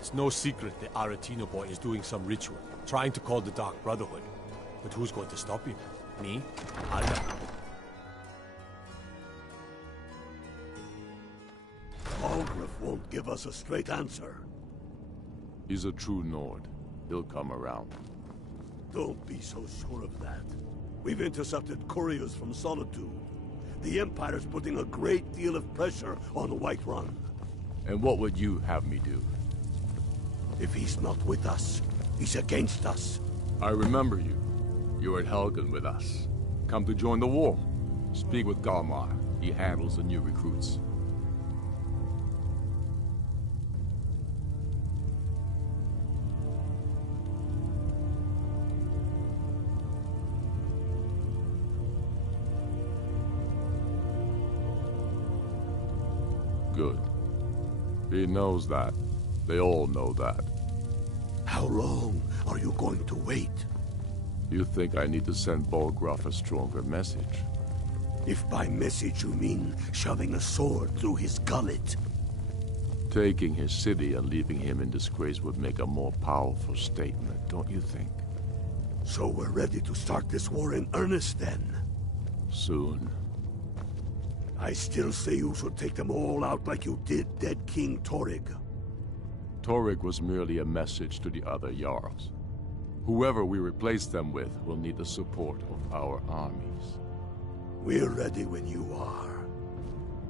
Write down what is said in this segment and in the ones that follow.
It's no secret the Aretino boy is doing some ritual, trying to call the Dark Brotherhood. But who's going to stop him? Me? Alda? Algrif won't give us a straight answer. He's a true Nord. He'll come around. Don't be so sure of that. We've intercepted couriers from Solitude. The Empire's putting a great deal of pressure on Whiterun. And what would you have me do? If he's not with us, he's against us. I remember you. You were at Helgen with us. Come to join the war. Speak with Galmar. He handles the new recruits. Good. He knows that. They all know that. How long are you going to wait? You think I need to send Bolgraf a stronger message? If by message you mean shoving a sword through his gullet. Taking his city and leaving him in disgrace would make a more powerful statement, don't you think? So we're ready to start this war in earnest then? Soon. I still say you should take them all out like you did dead King Torrig. Torrig was merely a message to the other Jarls. Whoever we replace them with will need the support of our armies. We're ready when you are.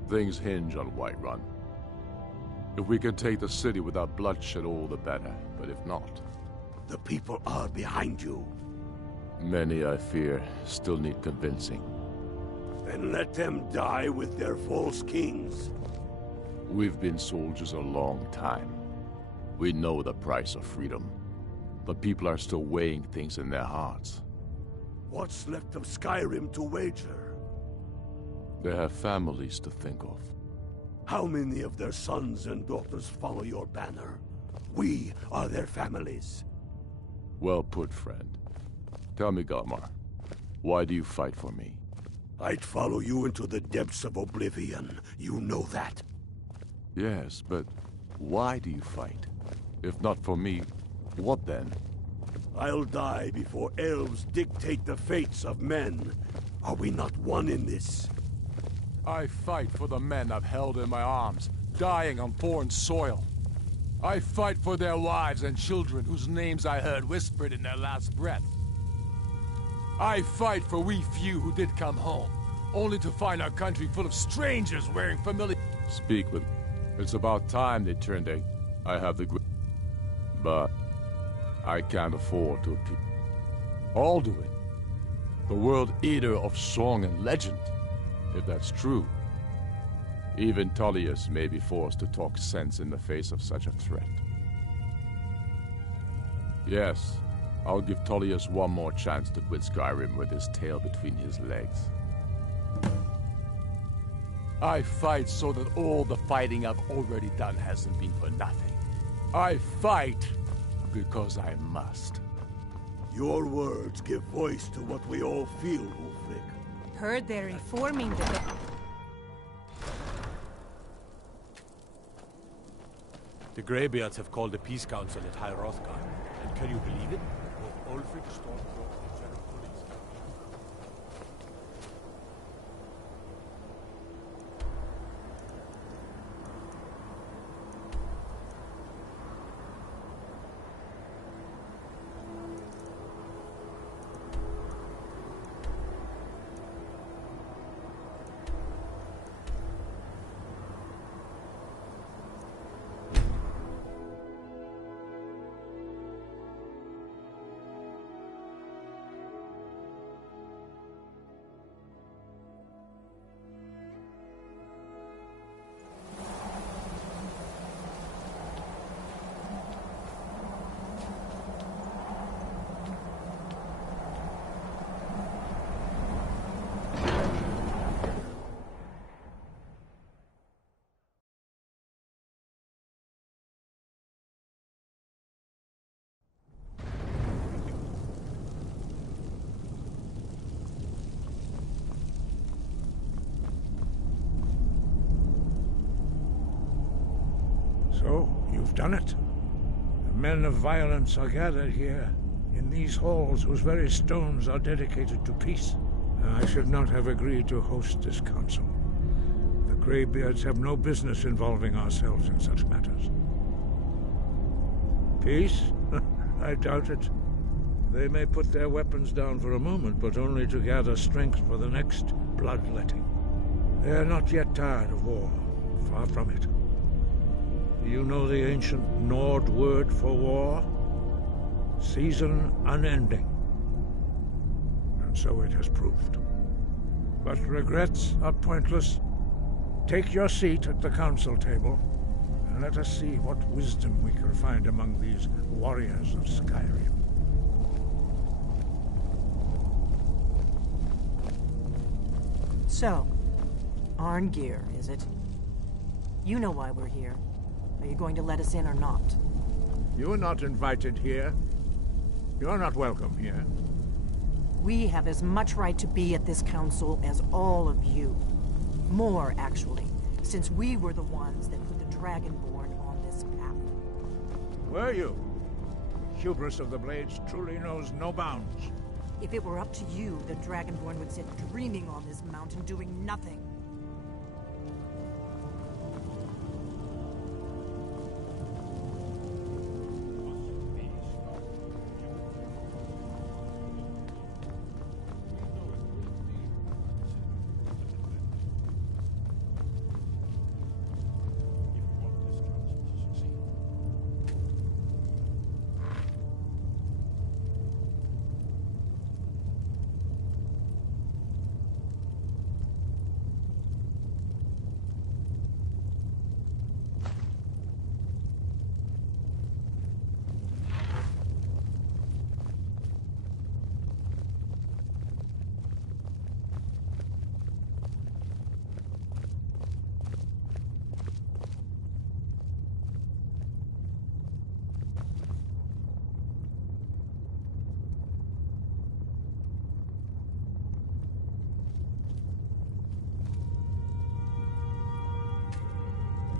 Things hinge on Whiterun. If we can take the city without bloodshed, all the better. But if not... The people are behind you. Many, I fear, still need convincing. Then let them die with their false kings. We've been soldiers a long time. We know the price of freedom. But people are still weighing things in their hearts. What's left of Skyrim to wager? They have families to think of. How many of their sons and daughters follow your banner? We are their families. Well put, friend. Tell me, Galmar, why do you fight for me? I'd follow you into the depths of oblivion. You know that. Yes, but why do you fight? If not for me, what then? I'll die before elves dictate the fates of men. Are we not one in this? I fight for the men I've held in my arms, dying on foreign soil. I fight for their wives and children whose names I heard whispered in their last breath. I fight for we few who did come home, only to find our country full of strangers wearing familiar... Speak with... It's about time they turned a... I have the... But... I can't afford to... All do it. The world eater of song and legend, if that's true. Even Tullius may be forced to talk sense in the face of such a threat. Yes, I'll give Tullius one more chance to quit Skyrim with his tail between his legs. I fight so that all the fighting I've already done hasn't been for nothing. I fight because I must. Your words give voice to what we all feel, Ulfric. Heard they're reforming the... The Greybeards have called a peace council at High Hrothgar. And can you believe it? Both Ulfric, Stormcloak, and General Police. So, you've done it. Men of violence are gathered here, in these halls whose very stones are dedicated to peace. I should not have agreed to host this council. The Greybeards have no business involving ourselves in such matters. Peace? I doubt it. They may put their weapons down for a moment, but only to gather strength for the next bloodletting. They are not yet tired of war. Far from it. Do you know the ancient Nord word for war? Season unending. And so it has proved. But regrets are pointless. Take your seat at the council table, and let us see what wisdom we can find among these warriors of Skyrim. So, Arngeir, is it? You know why we're here. Are you going to let us in or not? You are not invited here. You're not welcome here. We have as much right to be at this council as all of you. More, actually, since we were the ones that put the Dragonborn on this path. Were you? The hubris of the Blades truly knows no bounds. If it were up to you, the Dragonborn would sit dreaming on this mountain doing nothing.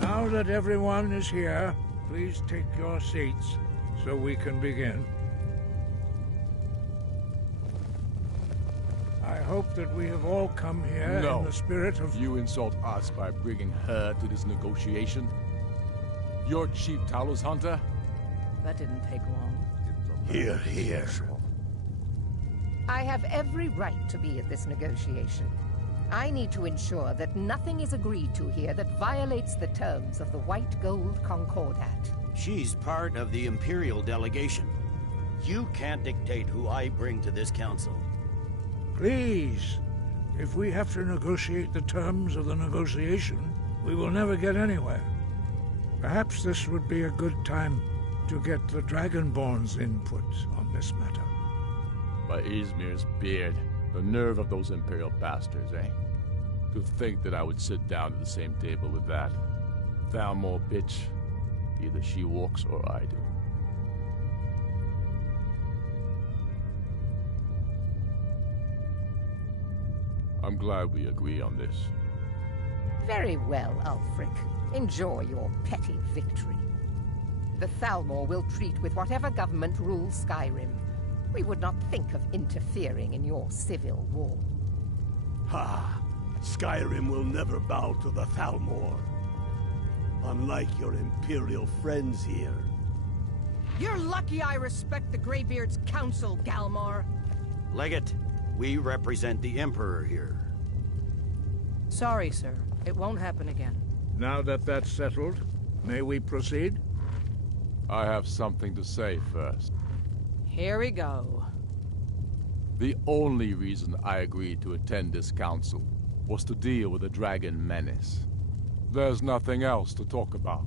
Now that everyone is here, please take your seats so we can begin. I hope that we have all come here in the spirit of... You insult us by bringing her to this negotiation? You're Chief Talos Hunter? That didn't take long. Here, here. I have every right to be at this negotiation. I need to ensure that nothing is agreed to here that violates the terms of the White Gold Concordat. She's part of the Imperial delegation. You can't dictate who I bring to this council. Please, if we have to negotiate the terms of the negotiation, we will never get anywhere. Perhaps this would be a good time to get the Dragonborn's input on this matter. By Izmir's beard, the nerve of those Imperial bastards, eh? To think that I would sit down at the same table with that Thalmor bitch. Either she walks or I do. I'm glad we agree on this. Very well, Ulfric. Enjoy your petty victory. The Thalmor will treat with whatever government rules Skyrim. We would not think of interfering in your civil war. Ha! Skyrim will never bow to the Thalmor. Unlike your Imperial friends here. You're lucky I respect the Greybeard's counsel, Galmar. Legate, we represent the Emperor here. Sorry, sir. It won't happen again. Now that that's settled, may we proceed? I have something to say first. Here we go. The only reason I agreed to attend this council was to deal with the dragon menace. There's nothing else to talk about.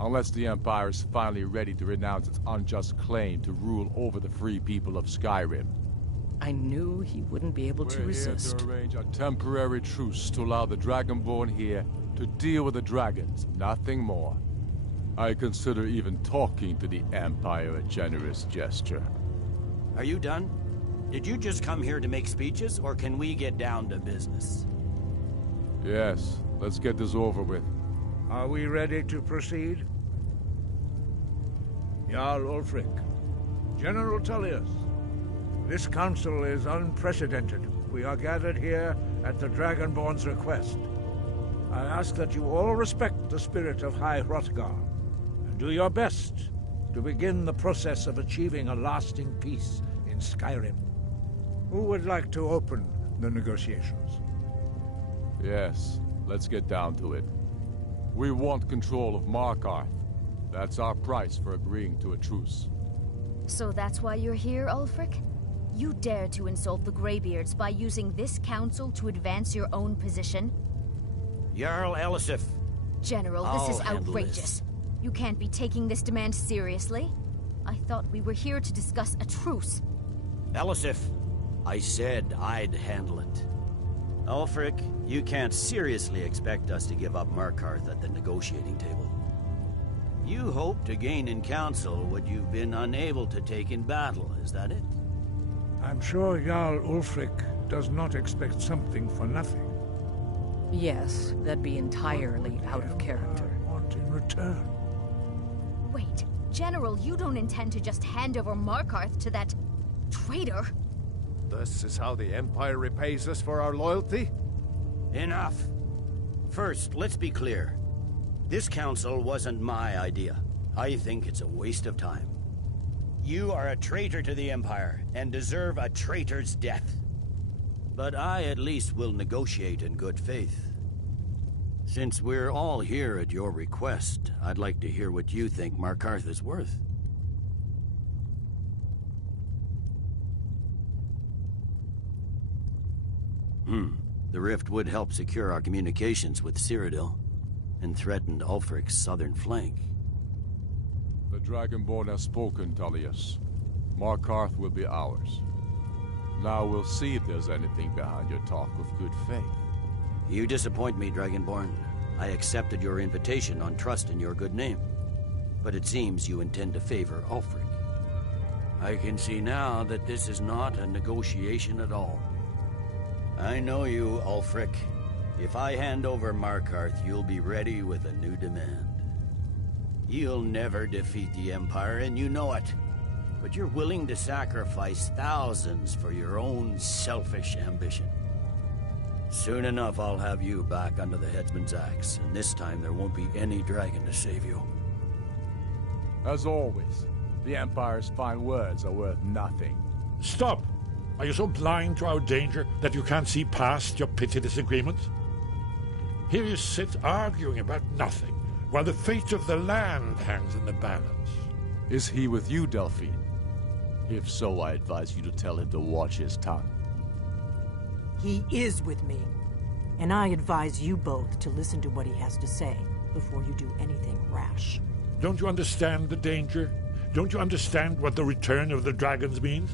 Unless the Empire is finally ready to renounce its unjust claim to rule over the free people of Skyrim. I knew he wouldn't be able to resist. We're here to arrange a temporary truce to allow the Dragonborn here to deal with the dragons, nothing more. I consider even talking to the Empire a generous gesture. Are you done? Did you just come here to make speeches, or can we get down to business? Yes, let's get this over with. Are we ready to proceed? Jarl Ulfric, General Tullius, this council is unprecedented. We are gathered here at the Dragonborn's request. I ask that you all respect the spirit of High Hrothgar, and do your best to begin the process of achieving a lasting peace in Skyrim. Who would like to open the negotiations? Yes, let's get down to it. We want control of Markarth. That's our price for agreeing to a truce. So that's why you're here, Ulfric? You dare to insult the Greybeards by using this council to advance your own position? Jarl Elisif. General, I'll this is handle outrageous. this. You can't be taking this demand seriously. I thought we were here to discuss a truce. Elisif, I said I'd handle it. Ulfric, you can't seriously expect us to give up Markarth at the negotiating table. You hope to gain in council what you've been unable to take in battle, is that it? I'm sure Jarl Ulfric does not expect something for nothing. Yes, that'd be entirely out of character. I want in return. Wait, General, you don't intend to just hand over Markarth to that traitor? This is how the Empire repays us for our loyalty? Enough! First, let's be clear. This council wasn't my idea. I think it's a waste of time. You are a traitor to the Empire, and deserve a traitor's death. But I at least will negotiate in good faith. Since we're all here at your request, I'd like to hear what you think Markarth is worth. The rift would help secure our communications with Cyrodiil, and threatened Ulfric's southern flank. The Dragonborn has spoken, Tullius. Markarth will be ours. Now we'll see if there's anything behind your talk of good faith. You disappoint me, Dragonborn. I accepted your invitation on trust in your good name. But it seems you intend to favor Ulfric. I can see now that this is not a negotiation at all. I know you, Ulfric. If I hand over Markarth, you'll be ready with a new demand. You'll never defeat the Empire, and you know it. But you're willing to sacrifice thousands for your own selfish ambition. Soon enough, I'll have you back under the headsman's axe, and this time there won't be any dragon to save you. As always, the Empire's fine words are worth nothing. Stop! Are you so blind to our danger that you can't see past your petty disagreements? Here you sit arguing about nothing, while the fate of the land hangs in the balance. Is he with you, Delphine? If so, I advise you to tell him to watch his tongue. He is with me. And I advise you both to listen to what he has to say before you do anything rash. Don't you understand the danger? Don't you understand what the return of the dragons means?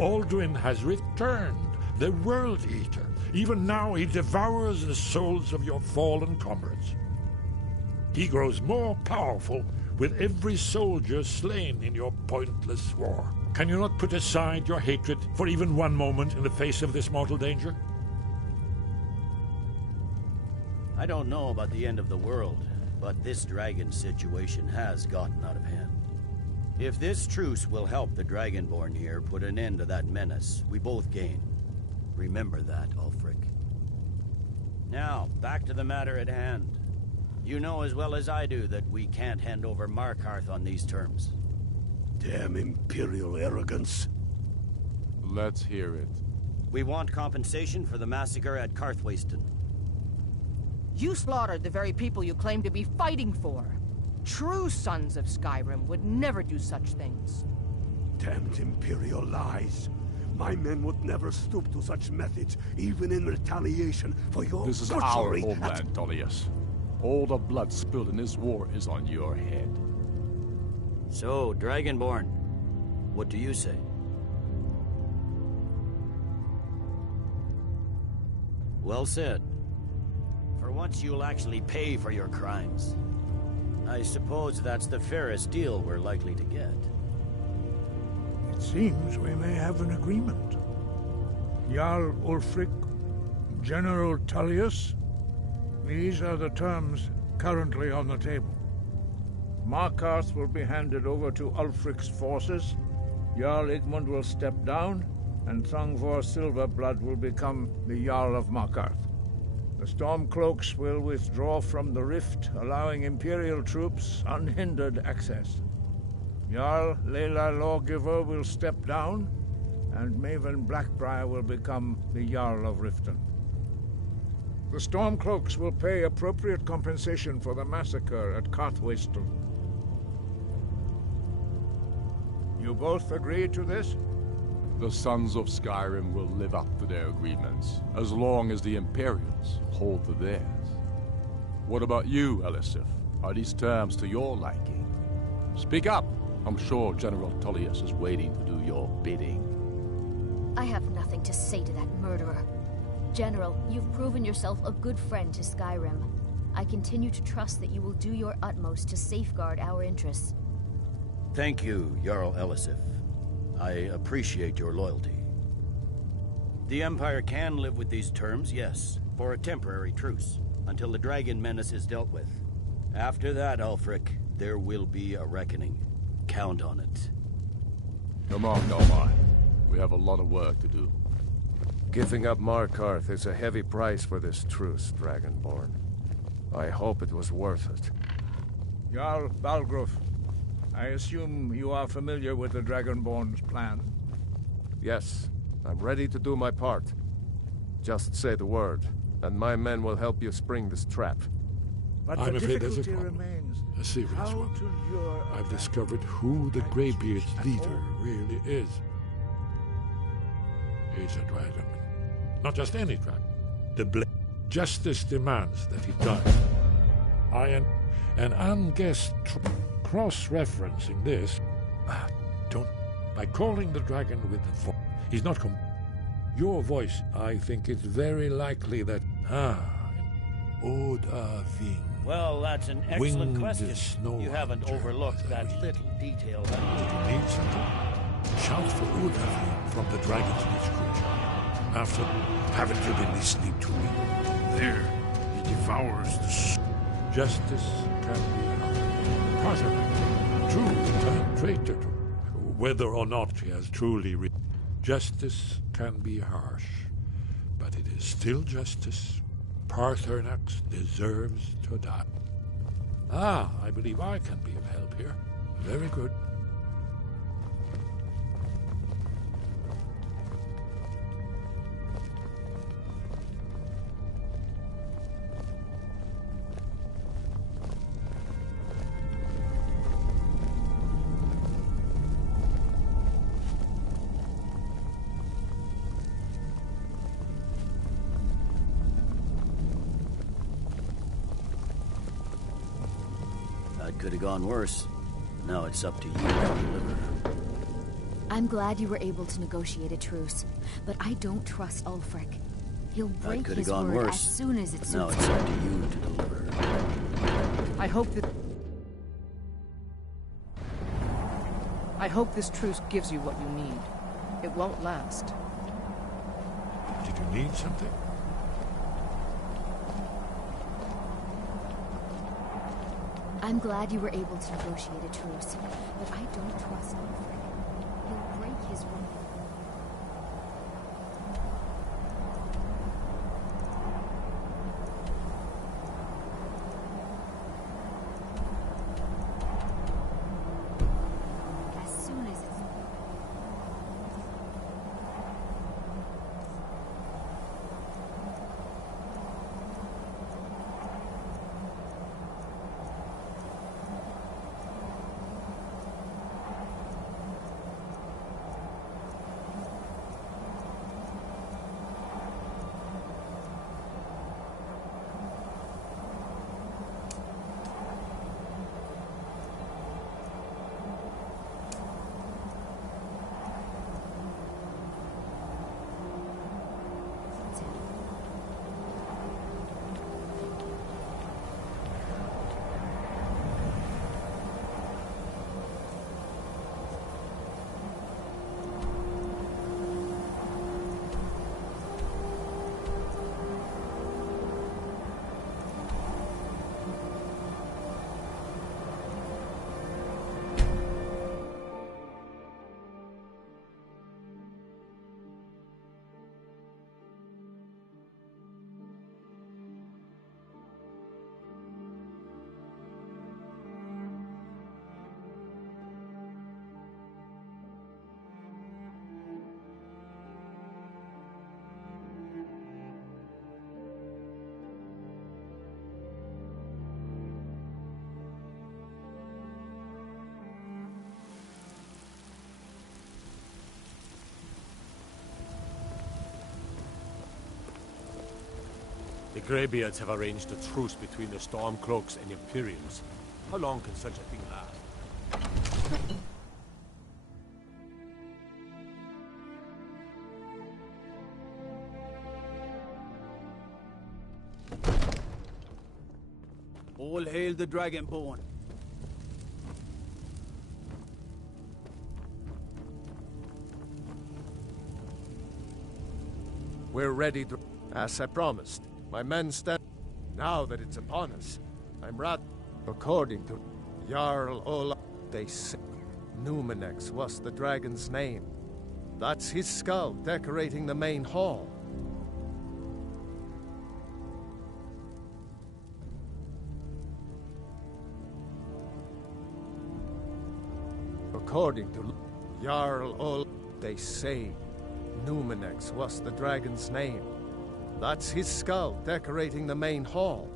Alduin has returned, the World Eater. Even now he devours the souls of your fallen comrades. He grows more powerful with every soldier slain in your pointless war. Can you not put aside your hatred for even one moment in the face of this mortal danger? I don't know about the end of the world, but this dragon situation has gotten out of hand. If this truce will help the Dragonborn here put an end to that menace, we both gain. Remember that, Ulfric. Now, back to the matter at hand. You know as well as I do that we can't hand over Markarth on these terms. Damn Imperial arrogance. Let's hear it. We want compensation for the massacre at Karthwasten. You slaughtered the very people you claim to be fighting for. True sons of Skyrim would never do such things. Damned Imperial lies. My men would never stoop to such methods, even in retaliation for your This is our butchery homeland, Tullius. All the blood spilled in this war is on your head. So, Dragonborn, what do you say? Well said. For once you'll actually pay for your crimes. I suppose that's the fairest deal we're likely to get. It seems we may have an agreement. Jarl Ulfric, General Tullius, these are the terms currently on the table. Markarth will be handed over to Ulfric's forces, Jarl Igmund will step down, and Thongvor Silverblood will become the Jarl of Markarth. The Stormcloaks will withdraw from the rift, allowing Imperial troops unhindered access. Jarl Layla Lawgiver will step down, and Maven Blackbriar will become the Jarl of Riften. The Stormcloaks will pay appropriate compensation for the massacre at Karthwasten. You both agree to this? The Sons of Skyrim will live up to their agreements, as long as the Imperials hold to theirs. What about you, Elisif? Are these terms to your liking? Speak up! I'm sure General Tullius is waiting to do your bidding. I have nothing to say to that murderer. General, you've proven yourself a good friend to Skyrim. I continue to trust that you will do your utmost to safeguard our interests. Thank you, Jarl Elisif. I appreciate your loyalty. The Empire can live with these terms, yes, for a temporary truce, until the dragon menace is dealt with. After that, Ulfric, there will be a reckoning. Count on it. Come on, Nomai. We have a lot of work to do. Giving up Markarth is a heavy price for this truce, Dragonborn. I hope it was worth it. Jarl Balgruf, I assume you are familiar with the Dragonborn's plan? Yes, I'm ready to do my part. Just say the word, and my men will help you spring this trap. But I'm the afraid there's a difficulty problem. remains. A serious How one. to lure I've discovered who the Greybeard's leader really is. He's a dragon. Not just any dragon. Justice demands that he die. And I'm cross-referencing this. By calling the dragon with the voice. He's not your voice. I think it's very likely that Odahving. Well, that's an excellent Winged question. snow You haven't hunter, overlooked that little detail. Need something? Shout for Odahving from the dragon's beach creature. After, haven't you been listening to me? There, he devours the Justice can be hard. Truth turned traitor. Whether or not she has truly justice can be harsh, but it is still justice. Parthenax deserves to die. I believe I can be of help here. Very good. Could have gone worse. Now it's up to you to deliver. I'm glad you were able to negotiate a truce, but I don't trust Ulfric. He'll break his word worse. as soon as it suits him. Now it's up to you to deliver. I hope this truce gives you what you need. It won't last. Did you need something? I'm glad you were able to negotiate a truce, but I don't trust Ulfric. He'll break his word. As soon as it's... The Greybeards have arranged a truce between the Stormcloaks and Imperials. How long can such a thing last? All hail the Dragonborn. We're ready to... As I promised, my men stand... Now that it's upon us, I'm according to Jarl Olaf, they say Numenex was the dragon's name. That's his skull decorating the main hall. According to Jarl Olaf, they say Numenex was the dragon's name. That's his skull decorating the main hall.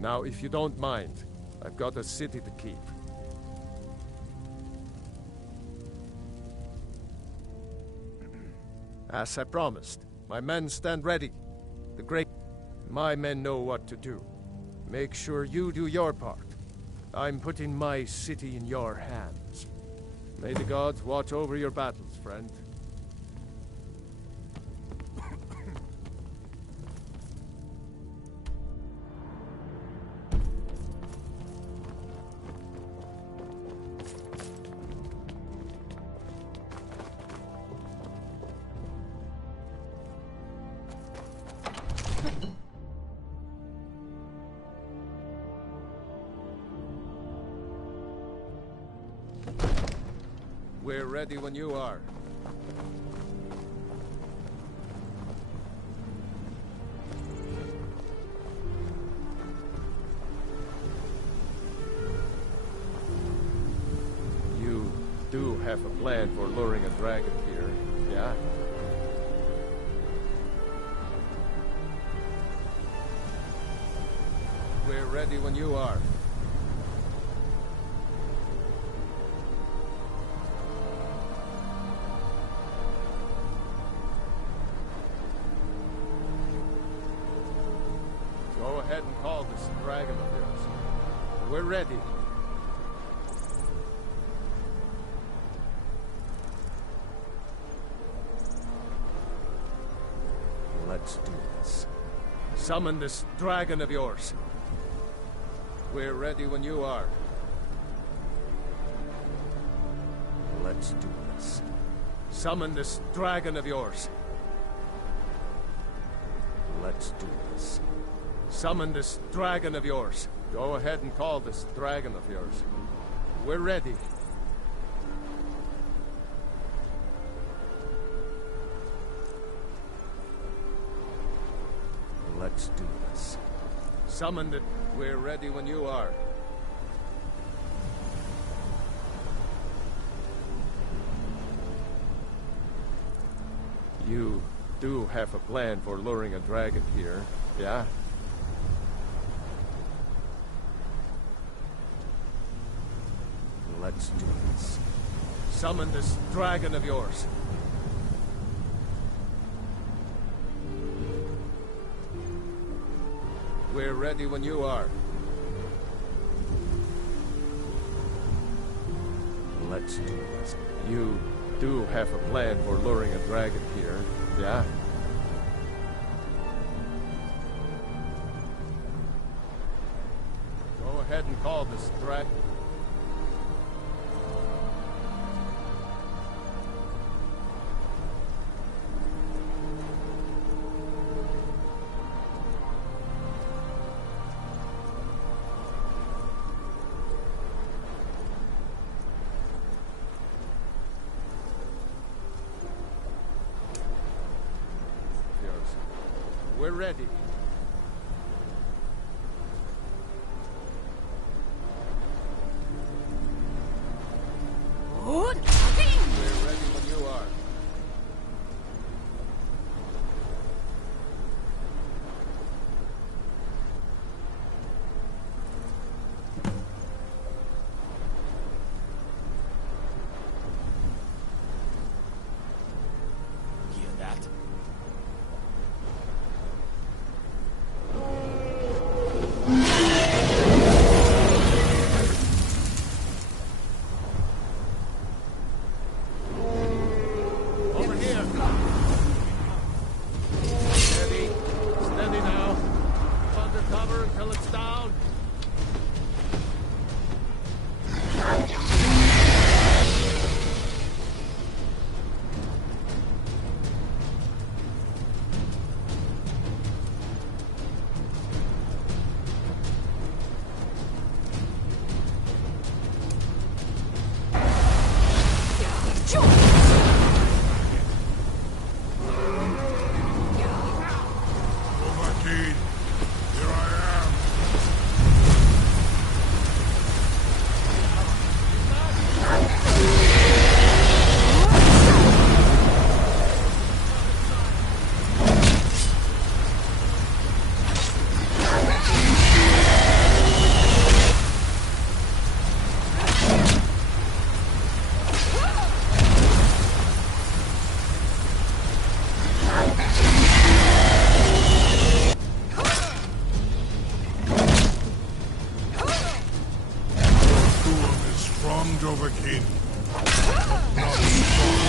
Now, if you don't mind, I've got a city to keep. As I promised, my men stand ready. My men know what to do. Make sure you do your part. I'm putting my city in your hands. May the gods watch over your battles, friend. We're ready when you are. You do have a plan for luring a dragon here, yeah? We're ready when you are. Go ahead and call this dragon of yours. We're ready. Let's do this. Summon this dragon of yours. We're ready when you are. Let's do this. Summon this dragon of yours. Let's do this. Summon this dragon of yours. Go ahead and call this dragon of yours. We're ready. Let's do this. Summon it. We're ready when you are. You do have a plan for luring a dragon here, yeah? Let's do this. Summon this dragon of yours. We're ready when you are. Let's do this. You do have a plan for luring a dragon here, yeah? Go ahead and call this dragon. We're ready. We're ready when you are. Dovahkiin. Not strong.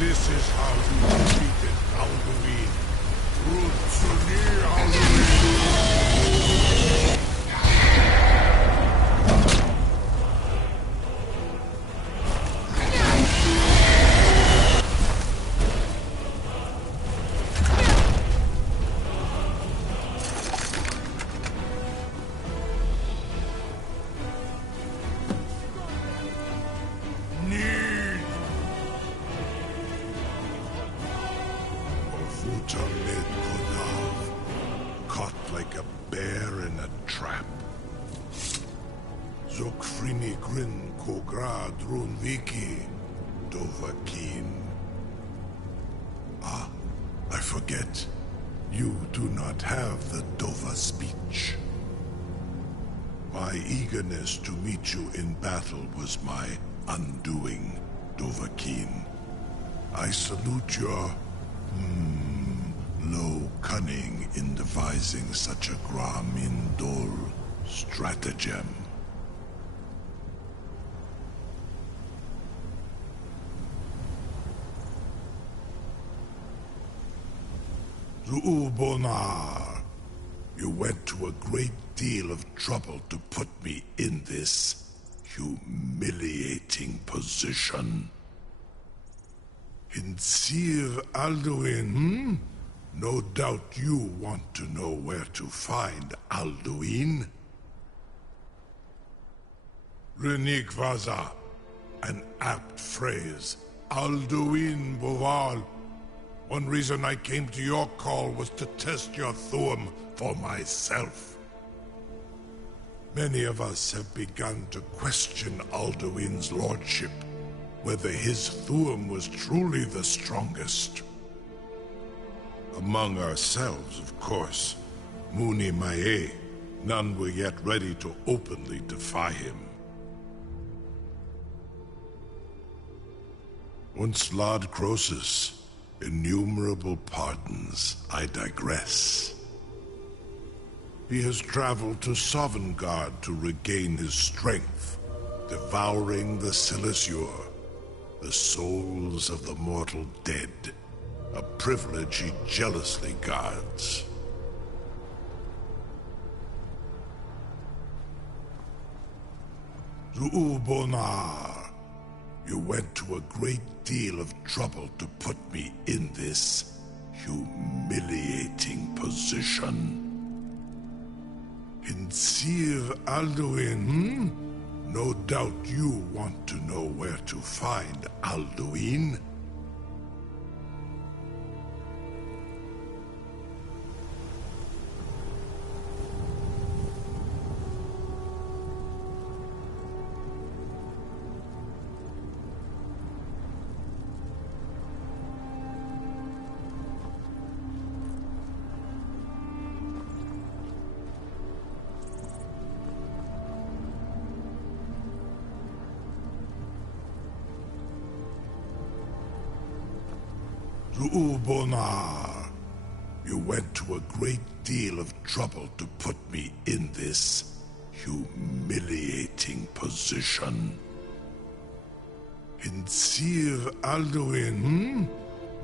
This is how you defeated Alduin. Rutsuni Alduin. Caught like a bear in a trap. Zokfrini Grin Kogra Drunviki Dovahkiin. Ah, I forget. You do not have the Dova speech. My eagerness to meet you in battle was my undoing, Dovahkiin. I salute your low cunning in devising such a Gramindol stratagem. Zuubonar, you went to a great deal of trouble to put me in this humiliating position. Hinsir Alduin, No doubt you want to know where to find Alduin. Renik Vaza, an apt phrase. Alduin Boval. One reason I came to your call was to test your Thuum for myself. Many of us have begun to question Alduin's lordship, whether his Thuum was truly the strongest. Among ourselves, of course. Muni Mae, none were yet ready to openly defy him. Once Lord Croesus, innumerable pardons, I digress. He has traveled to Sovngarde to regain his strength, devouring the Silesur, the souls of the mortal dead, a privilege he jealously guards. Zuubonar, you went to a great deal of trouble to put me in this humiliating position. Hinsir Alduin, No doubt you want to know where to find Alduin. Zuubonar, you went to a great deal of trouble to put me in this humiliating position. Hinsir Alduin,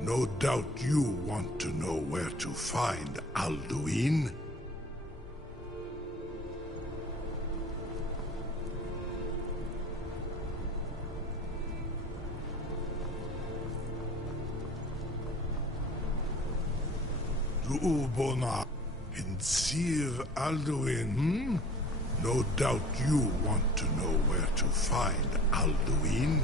No doubt you want to know where to find Alduin. Zu'ubona in Sir Alduin, No doubt you want to know where to find Alduin.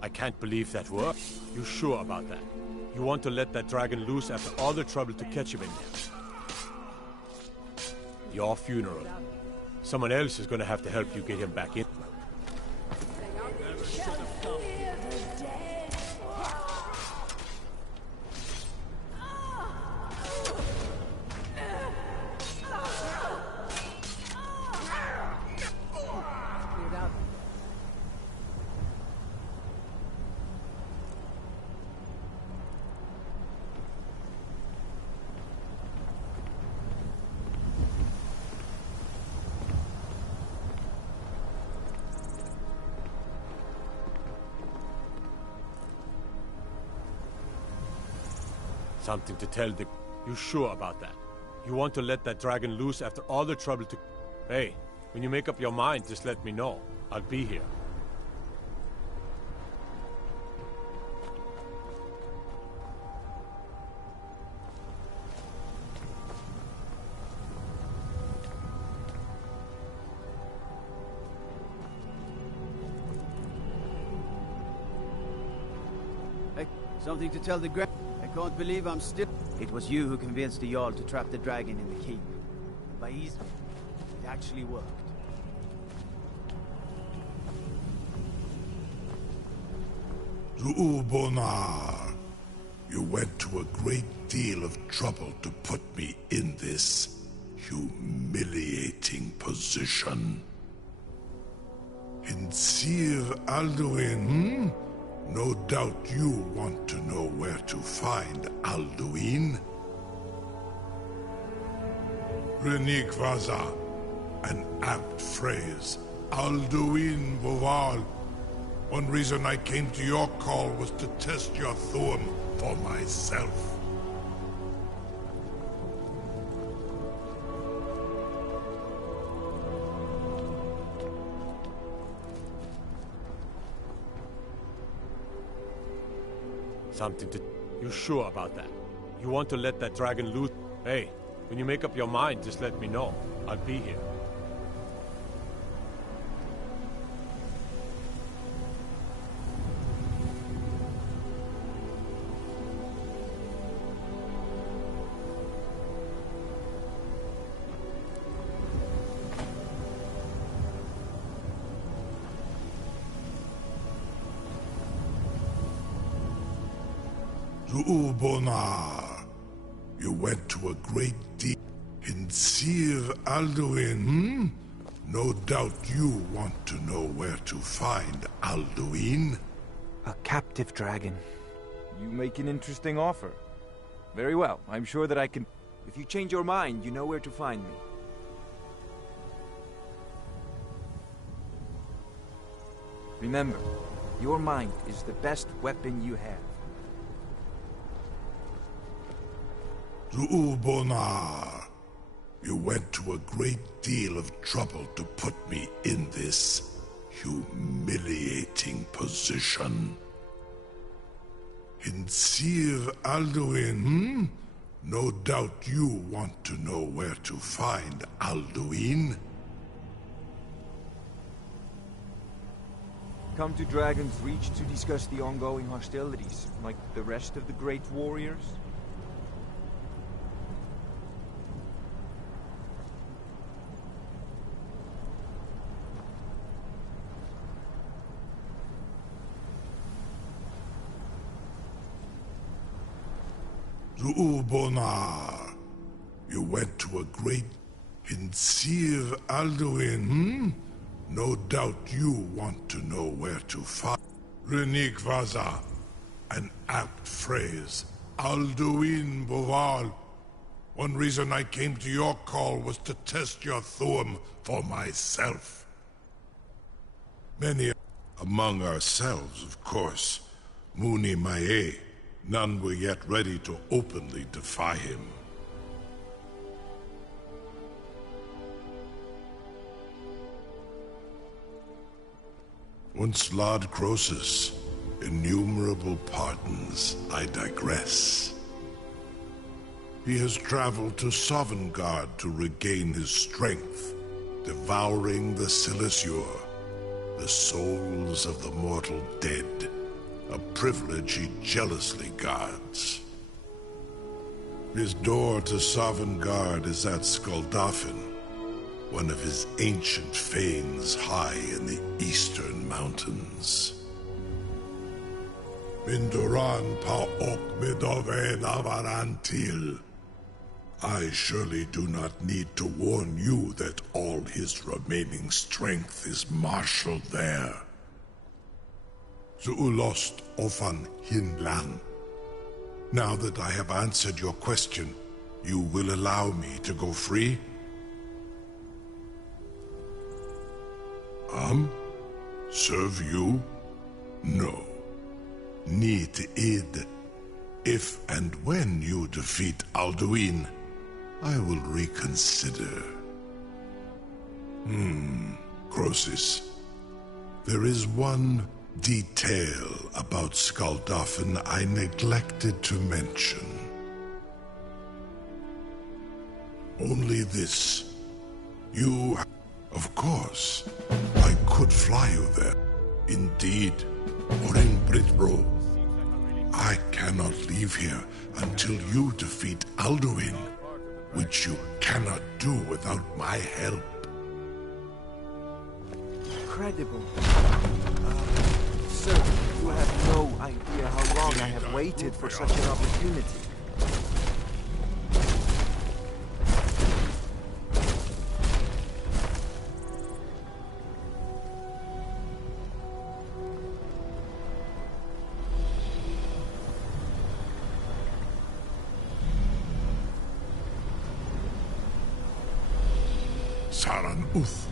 I can't believe that worked. You sure about that? You want to let that dragon loose after all the trouble to catch him in there? Your funeral. Someone else is gonna have to help you get him back in. Something to tell the... You sure about that? You want to let that dragon loose after all the trouble to... Hey, when you make up your mind, just let me know. I'll be here. Hey, something to tell the Grand... I can't believe I'm still... It was you who convinced the Jarl to trap the dragon in the keep. By easy, it actually worked. Zu'ubonar, you went to a great deal of trouble to put me in this humiliating position. In Sir Alduin, No doubt you want to know where to find Alduin. Renikvaza, an apt phrase, Alduin Boval. One reason I came to your call was to test your Thuum for myself. Something to... You sure about that? You want to let that dragon loose? Hey, when you make up your mind, just let me know. I'll be here. Zu'ubonar, you went to a great deal in Sir Alduin, No doubt you want to know where to find Alduin. A captive dragon. You make an interesting offer. Very well, I'm sure that I can... If you change your mind, you know where to find me. Remember, your mind is the best weapon you have. Zu'ubonar, you went to a great deal of trouble to put me in this humiliating position. In Sir Alduin, no doubt you want to know where to find Alduin. Come to Dragon's Reach to discuss the ongoing hostilities, like the rest of the great warriors? Zu'ubonar, you went to a great... In Sir Alduin, no doubt you want to know where to find... Renik Vaza, an apt phrase. Alduin Boval. One reason I came to your call was to test your Thuum for myself. Many among ourselves, of course. Muni Mae. None were yet ready to openly defy him. Once Lord Croesus, innumerable pardons, I digress. He has traveled to Sovngarde to regain his strength, devouring the Silesur, the souls of the mortal dead. A privilege he jealously guards. His door to Sovngarde is at Skuldafn, one of his ancient fanes high in the eastern mountains. Minduran paok midoven avarantil. I surely do not need to warn you that all his remaining strength is marshaled there. Zu'ulost ofan hinlan. Now that I have answered your question, you will allow me to go free? Serve you? No. Need id. If and when you defeat Alduin, I will reconsider. Croesus. There is one detail about Skuldafn I neglected to mention. Only this. You... Of course, I could fly you there. Indeed, Oren Britbro. I cannot leave here until you defeat Alduin, which you cannot do without my help. Incredible. Sir, you have no idea how long I have waited for such an opportunity. Saran Uth.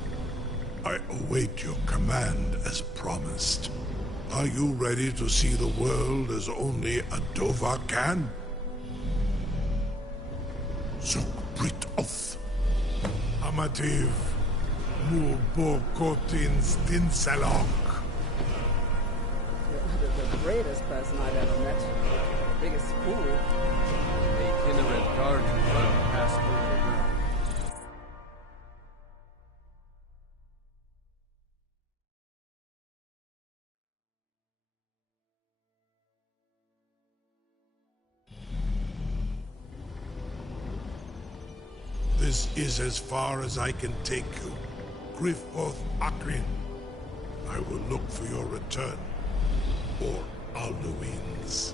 I await your command as promised. Are you ready to see the world as only a Dova can? Zuk Brit Oth. Amativ. Mu Bokotin Stinselok. The greatest person I've ever met. The biggest fool. Make in a red guard run past over the ground. This is as far as I can take you. Grifoth Akrin. I will look for your return. Or Alduin's.